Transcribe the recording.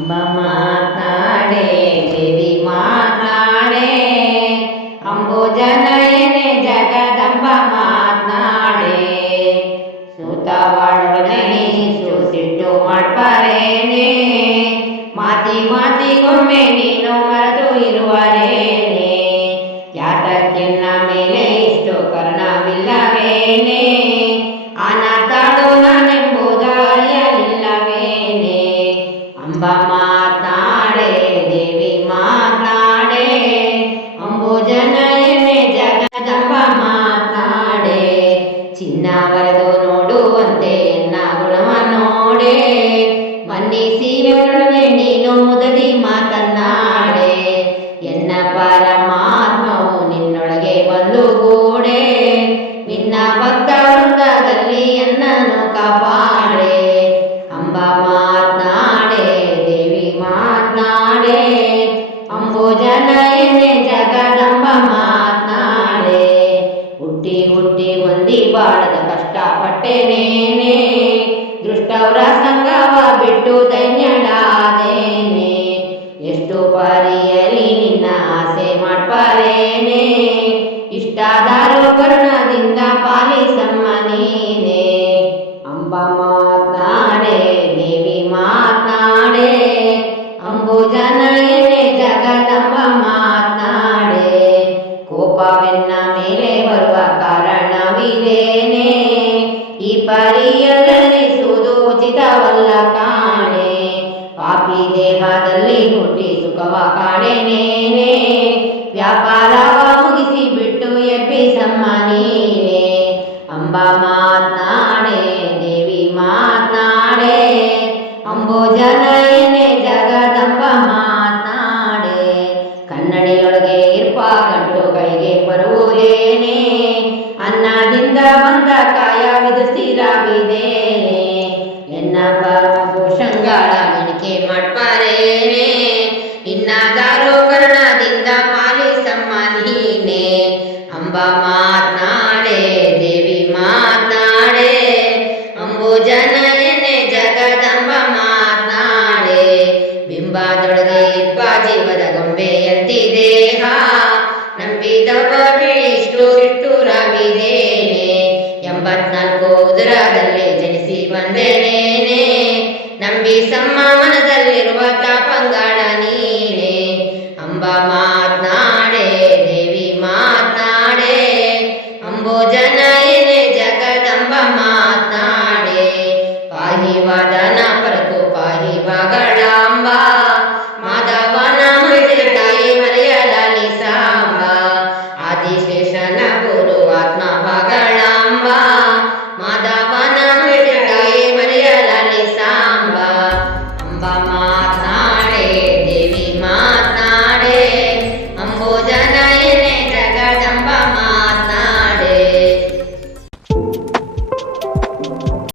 ಅಂಬ ಮಾತನಾಡೆ ದೇವಿ ಮಾತನಾಡೆ ಅಂಬುಜನಯನೆ ಜಗದಂಬ ಮಾತನಾಡೆ ಸೂತವಾಳೊಡನೆ ಸಿಟ್ಟು ಮಾಡ್ಬಾರೇನೆ ಮಾತಿಗೊಮ್ಮೆ ನೀನು ಮರೆತು ಇರುವರೇನೆ ಯಾತಕ್ಕೆನ್ನ ಮೇಲೆ ಇಷ್ಟು ಕರುಣವಿಲ್ಲವೇನೆ ಅನಾಥಾಳು ನಾನೆಂಬುದ ಅರಿಯಲಿಲ್ಲವೇನೆ ಅಂಬ ಮಾತನಾಡೆ ದೇವಿ ಮಾತನಾಡೆ ಅಂಬುಜನಯನೆ ಜಗದಂಬ ಮಾತನಾಡೆ ಚಿನ್ನವರೆದು ನೋಡುವಂತೆ ಎನ್ನ ಗುಣವ ನೋಡೆ ಮನ್ನಿಸಿ ಬೆರಳುವೆ ನೀನು ಮುದದಿ ಮಾತನಾಡೆ ಎನ್ನ ಪರಮಾತ್ಮವು ನಿನ್ನೊಳಗೆ ಬಂದು ಗೂಡೆ ನಿನ್ನ ಭಕ್ತ ವೃಂದದಲ್ಲಿ ಎನ್ನನ್ನು ಕಾಪಾಡೆ ಅಂಬ ಮಾತನಾಡೆ ದೇವಿ ಮಾತನಾಡೆ ಅಂಬುಜನಯನೆ ಜಗದಂಬ ಮಾತನಾಡೆ ಹುಟ್ಟಿ ಹೊಂದಿ ಬಾಳದ ಕಷ್ಟಪಟ್ಟೆನೇನೆ ದೃಷ್ಟವ್ರ ಸಂಗವ ಬಿಟ್ಟು ದೈನ್ಯಳಾದೇನೆ ಎಷ್ಟು ಪರಿಯಲಿ ನಿನ್ನ ಆಸೆ ಮಾಡ್ಪಾರೇನೆ ಇಷ್ಟಾದರೂ ಕರುಣದಿಂದ ಪಾಲಿಸಮ್ಮ ನೀನೆ ಅಂಬ ಮಾತನಾಡೆ ದೇವಿ ಮಾತನಾಡೆ ಅಂಬುಜನಯನೆ ಜಗದಂಬ ಮಾತನಾಡೆ ಕೋಪವೆನ್ನ ಮೇಲೆ ಬರುವ ಕಾರಣವಿದೇನೆ ಈ ಪರಿಯಲ್ಲಿಸುವುದು ಉಚಿತವಲ್ಲ ಕಾಣೆ ಪಾಪಿ ದೇಹದಲ್ಲಿ ಹುಟ್ಟಿ ಸುಖವ ಕಾಣೆನೇನೆ ವ್ಯಾಪಾರವ ಮುಗಿಸಿ ಬಿಟ್ಟು ಎಬ್ಬಿಸಮ್ಮ ನೀನೆ ಅಂಬ ಮಾತನಾಡೆ ದೇವಿ ಮಾತನಾಡೆ ಅಂಬುಜನಯನೆ ಜಗದಂಬ ಮಾತನಾಡೆ ಕನ್ನಡಿಯೊಳಗೆ ಇರ್ಪ ಗಂಟು ಕೈಗೆ ಬರುವುದೇನೆ ಅನ್ನದಿಂದ ಬಂದ ಕಾಯವಿದು ಸ್ಥಿರವಿದೇನೆ ಎನ್ನ ಪುರುಷಂಗಳ ಎಣಿಕೆ ಮಾಡ್ಪಾರೇನೆ ಇನ್ನಾದರೂ ಕರುಣದಿಂದ ಪಾಲಿಸಮ್ಮ ನೀನೆ ಅಂಬ ಮಾತನಾಡೆ ದೇವಿ ಮಾತನಾಡೆ ಅಂಬುಜನಯನೆ ಜಗದಂಬ ಮಾತನಾಡೆ ಬಿಂಬದೊಳಗೆ ಇಪ್ಪ ಜೀವದ ಗೊಂಬೆಯಂತಿ ದೇಹ ನಂಬಿದವರಿಗೆ ಇಷ್ಟು ರವಿದೇನೆ 84 ಉದರದಲ್ಲಿ ಜನಿಸಿ ಬಂದೇನೇನೆ ನಂಬಿ ಸಮ್ಮ ಮನದಲ್ಲಿರುವ ತಾಪಂಗಳ ನೀನೆ ಅಂಬ